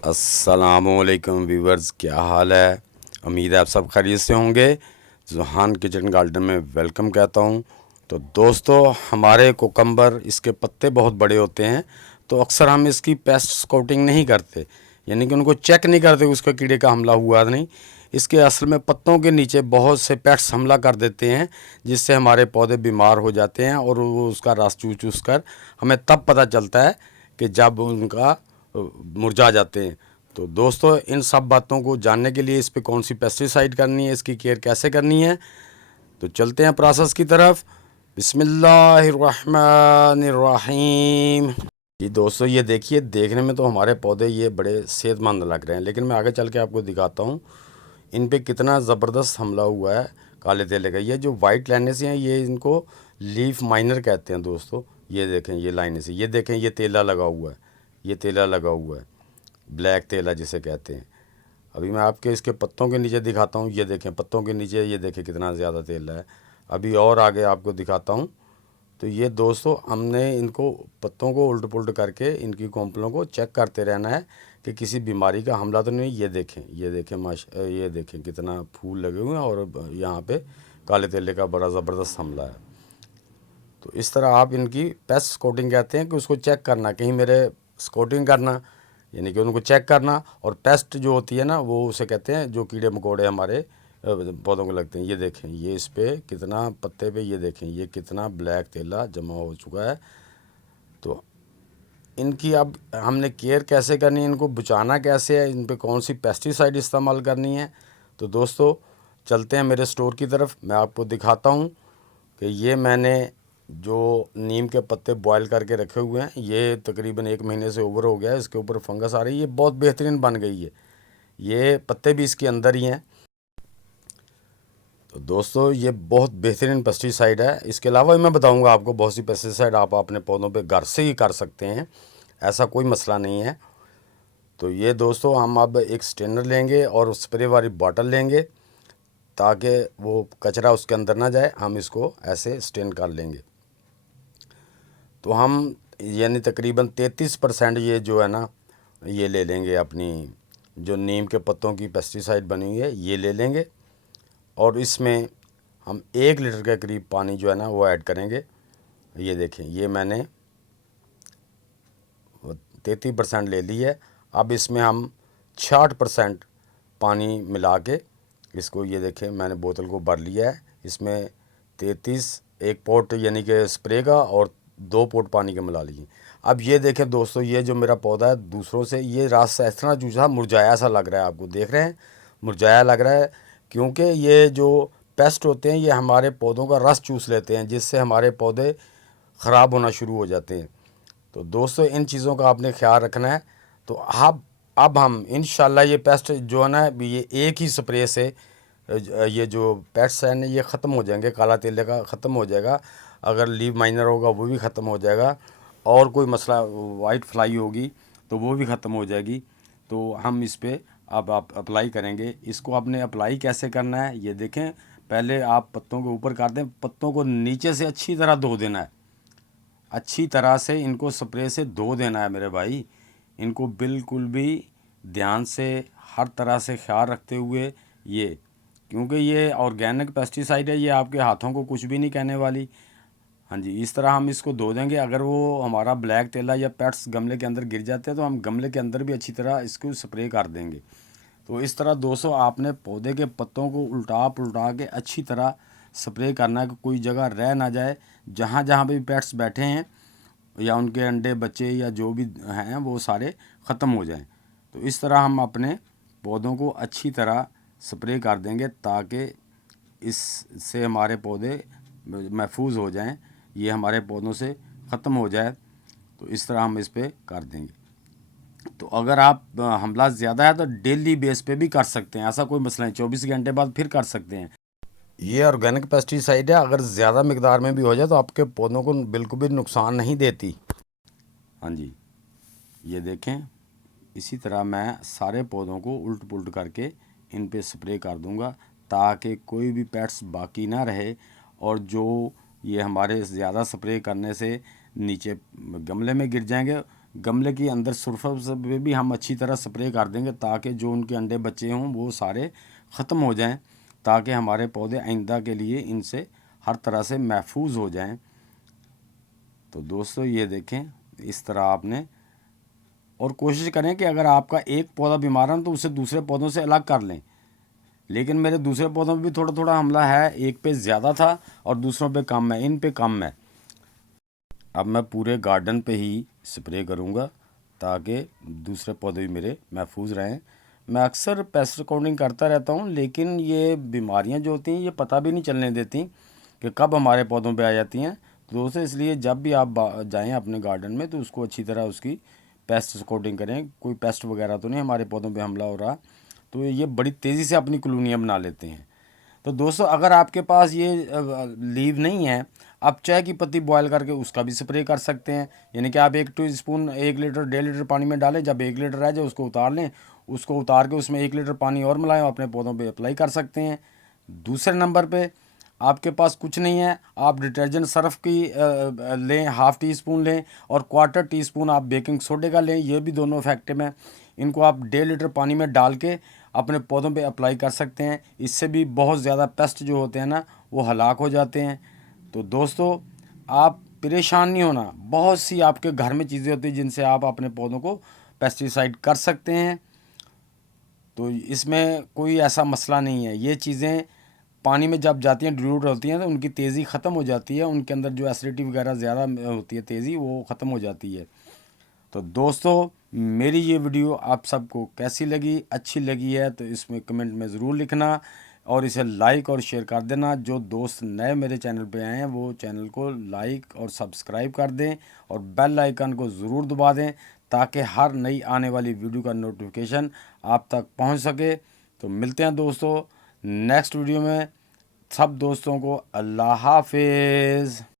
अस्सलामुअलैकुम व्यूवर्स, क्या हाल है। उम्मीद है आप सब खैरियत से होंगे। ज़ुहान किचन गार्डन में वेलकम कहता हूं। तो दोस्तों, हमारे कोकम्बर इसके पत्ते बहुत बड़े होते हैं, तो अक्सर हम इसकी पेस्ट स्काउटिंग नहीं करते, यानी कि उनको चेक नहीं करते उसका कीड़े का हमला हुआ नहीं। इसके असल में पत्तों के नीचे बहुत से पेट्स हमला कर देते हैं, जिससे हमारे पौधे बीमार हो जाते हैं और वो उसका रस चूस चूस कर हमें तब पता चलता है कि जब उनका मुरझा जाते हैं। तो दोस्तों, इन सब बातों को जानने के लिए इस पे कौन सी पेस्टिसाइड करनी है, इसकी केयर कैसे करनी है, तो चलते हैं प्रोसेस की तरफ। बिस्मिल्लाहिर्रहमानिर्रहीम। जी दोस्तों, ये देखिए, देखने में तो हमारे पौधे ये बड़े सेहतमंद लग रहे हैं, लेकिन मैं आगे चल के आपको दिखाता हूँ इन पे कितना ज़बरदस्त हमला हुआ है काले तेले का। ये जो वाइट लाइनें से हैं, ये इनको लीफ माइनर कहते हैं दोस्तों। ये देखें, ये लाइनें से, ये देखें, ये तेला लगा हुआ है, ये तेला लगा हुआ है, ब्लैक तेला जिसे कहते हैं। अभी मैं आपके इसके पत्तों के नीचे दिखाता हूँ। ये देखें पत्तों के नीचे, ये देखें कितना ज़्यादा तेला है। अभी और आगे आपको दिखाता हूँ। तो ये दोस्तों, हमने इनको पत्तों को उल्ट पुल्ट करके इनकी कॉम्पलों को चेक करते रहना है कि किसी बीमारी का हमला तो नहीं। ये देखें, ये देखें, ये देखें कितना फूल लगे हुए हैं और यहाँ पे काले तेले का बड़ा ज़बरदस्त हमला है। तो इस तरह आप इनकी पेस्ट स्कॉटिंग कहते हैं कि उसको चेक करना, कहीं मेरे स्कॉटिंग करना, यानी कि उनको चेक करना। और पेस्ट जो होती है ना, वो उसे कहते हैं जो कीड़े मकोड़े हमारे पौधों को लगते हैं। ये देखें, ये इस पे कितना पत्ते पे, ये देखें, ये कितना ब्लैक तेला जमा हो चुका है। तो इनकी अब हमने केयर कैसे करनी है, इनको बचाना कैसे है, इन पे कौन सी पेस्टिसाइड इस्तेमाल करनी है। तो दोस्तों, चलते हैं मेरे स्टोर की तरफ। मैं आपको दिखाता हूँ कि ये मैंने जो नीम के पत्ते बॉयल करके रखे हुए हैं, ये तकरीबन 1 महीने से ओवर हो गया है। इसके ऊपर फंगस आ रही है, ये बहुत बेहतरीन बन गई है। ये पत्ते भी इसके अंदर ही हैं। तो दोस्तों, ये बहुत बेहतरीन पेस्टिसाइड है। इसके अलावा मैं बताऊंगा आपको बहुत सी पेस्टिसाइड आप अपने पौधों पे घर से ही कर सकते हैं, ऐसा कोई मसला नहीं है। तो ये दोस्तों, हम अब एक स्टेनर लेंगे और स्प्रे वाली बॉटल लेंगे, ताकि वो कचरा उसके अंदर ना जाए। हम इसको ऐसे स्टेन कर लेंगे। तो हम यानी तकरीबन 33% ये जो है ना, ये ले लेंगे, अपनी जो नीम के पत्तों की पेस्टिसाइड बनी हुई है ये ले लेंगे। और इसमें हम 1 लीटर के करीब पानी जो है ना वो ऐड करेंगे। ये देखें, ये मैंने 33% ले ली है। अब इसमें हम 60% पानी मिला के इसको, ये देखें, मैंने बोतल को भर लिया है। इसमें 33, एक पोट यानी कि स्प्रे का और 2 पोट पानी के मिला लिए। अब ये देखें दोस्तों, ये जो मेरा पौधा है दूसरों से ये रास इस तरह चूसा मुरझाया सा लग रहा है। आपको देख रहे हैं, मुरझाया लग रहा है, क्योंकि ये जो पेस्ट होते हैं ये हमारे पौधों का रस चूस लेते हैं, जिससे हमारे पौधे ख़राब होना शुरू हो जाते हैं। तो दोस्तों, इन चीज़ों का आपने ख्याल रखना है। तो अब हम इंशाल्लाह ये पेस्ट जो है ना, ये एक ही स्प्रे से ये जो पेस्ट्स हैं ये ख़त्म हो जाएंगे। काला तेले का ख़त्म हो जाएगा, अगर लीव माइनर होगा वो भी ख़त्म हो जाएगा, और कोई मसला वाइट फ्लाई होगी तो वो भी ख़त्म हो जाएगी। तो हम इस पर अब आप अप्लाई करेंगे। इसको आपने अप्लाई कैसे करना है, ये देखें। पहले आप पत्तों के ऊपर कर दें, पत्तों को नीचे से अच्छी तरह धो देना है, अच्छी तरह से इनको स्प्रे से धो देना है मेरे भाई। इनको बिल्कुल भी ध्यान से, हर तरह से ख्याल रखते हुए, ये क्योंकि ये ऑर्गेनिक पेस्टिसाइड है, ये आपके हाथों को कुछ भी नहीं कहने वाली। हाँ जी, इस तरह हम इसको धो देंगे। अगर वो हमारा ब्लैक तेला या पेट्स गमले के अंदर गिर जाते हैं तो हम गमले के अंदर भी अच्छी तरह इसको स्प्रे कर देंगे। तो इस तरह दोस्तों, आपने पौधे के पत्तों को उल्टा पुल्टा के अच्छी तरह स्प्रे करना है कि कोई जगह रह ना जाए, जहाँ जहाँ भी पेट्स बैठे हैं या उनके अंडे बच्चे या जो भी हैं वो सारे ख़त्म हो जाएं। तो इस तरह हम अपने पौधों को अच्छी तरह स्प्रे कर देंगे, ताकि इससे हमारे पौधे महफूज हो जाएं, ये हमारे पौधों से ख़त्म हो जाए। तो इस तरह हम इस पर कर देंगे। तो अगर आप हमला ज़्यादा है तो डेली बेस पे भी कर सकते हैं, ऐसा कोई मसला नहीं, 24 घंटे बाद फिर कर सकते हैं। ये ऑर्गेनिक पेस्टिसाइड है, अगर ज़्यादा मकदार में भी हो जाए तो आपके पौधों को बिल्कुल भी नुकसान नहीं देती। हाँ जी, ये देखें, इसी तरह मैं सारे पौधों को उल्ट पुल्ट करके इन पे स्प्रे कर दूंगा, ताकि कोई भी पेट्स बाकी ना रहे। और जो ये हमारे ज़्यादा स्प्रे करने से नीचे गमले में गिर जाएंगे, गमले के अंदर सरफेस पे भी हम अच्छी तरह स्प्रे कर देंगे ताकि जो उनके अंडे बच्चे हों वो सारे ख़त्म हो जाएं, ताकि हमारे पौधे आइंदा के लिए इनसे हर तरह से महफूज हो जाएं। तो दोस्तों ये देखें, इस तरह आपने, और कोशिश करें कि अगर आपका एक पौधा बीमार है तो उसे दूसरे पौधों से अलग कर लें। लेकिन मेरे दूसरे पौधों में भी थोड़ा थोड़ा हमला है, एक पे ज़्यादा था और दूसरों पे कम है, इन पे कम है। अब मैं पूरे गार्डन पे ही स्प्रे करूँगा ताकि दूसरे पौधे भी मेरे महफूज रहें। मैं अक्सर पेस्ट काउंटिंग करता रहता हूँ, लेकिन ये बीमारियाँ जो होती हैं ये पता भी नहीं चलने देती कि कब हमारे पौधों पे आ जाती हैं। तो दोस्तों इसलिए जब भी आप जाएं अपने गार्डन में तो उसको अच्छी तरह उसकी पेस्ट कोटिंग करें, कोई पेस्ट वगैरह तो नहीं हमारे पौधों पे हमला हो रहा। तो ये बड़ी तेज़ी से अपनी कॉलोनियाँ बना लेते हैं। तो दोस्तों अगर आपके पास ये लीव नहीं है, आप चाय की पत्ती बॉयल करके उसका भी स्प्रे कर सकते हैं। यानी कि आप 1 टीस्पून 1 लीटर 1.5 लीटर पानी में डालें, जब 1 लीटर रह जाए उसको उतार लें, उसको उतार के उसमें 1 लीटर पानी और मिलाएं, अपने पौधों पे अप्लाई कर सकते हैं। दूसरे नंबर पे आपके पास कुछ नहीं है, आप डिटर्जेंट सर्फ की लें, ½ टीस्पून लें और क्वार्टर टीस्पून आप बेकिंग सोडे का लें, ये भी दोनों इफेक्टिव हैं। इनको आप 1.5 लीटर पानी में डाल के अपने पौधों पे अप्लाई कर सकते हैं। इससे भी बहुत ज़्यादा पेस्ट जो होते हैं ना वो हलाक हो जाते हैं। तो दोस्तों आप परेशान नहीं होना, बहुत सी आपके घर में चीज़ें होती हैं जिनसे आप अपने पौधों को पेस्टिसाइड कर सकते हैं। तो इसमें कोई ऐसा मसला नहीं है। ये चीज़ें पानी में जब जाती हैं, डिल्यूट होती हैं, तो उनकी तेज़ी ख़त्म हो जाती है, उनके अंदर जो एसिडिटी वगैरह ज़्यादा होती है, तेज़ी वो ख़त्म हो जाती है। तो दोस्तों मेरी ये वीडियो आप सबको कैसी लगी, अच्छी लगी है तो इसमें कमेंट में ज़रूर लिखना और इसे लाइक और शेयर कर देना। जो दोस्त नए मेरे चैनल पे आए हैं वो चैनल को लाइक और सब्सक्राइब कर दें और बेल आइकन को ज़रूर दबा दें ताकि हर नई आने वाली वीडियो का नोटिफिकेशन आप तक पहुंच सके। तो मिलते हैं दोस्तों नेक्स्ट वीडियो में। सब दोस्तों को अल्लाह हाफिज़।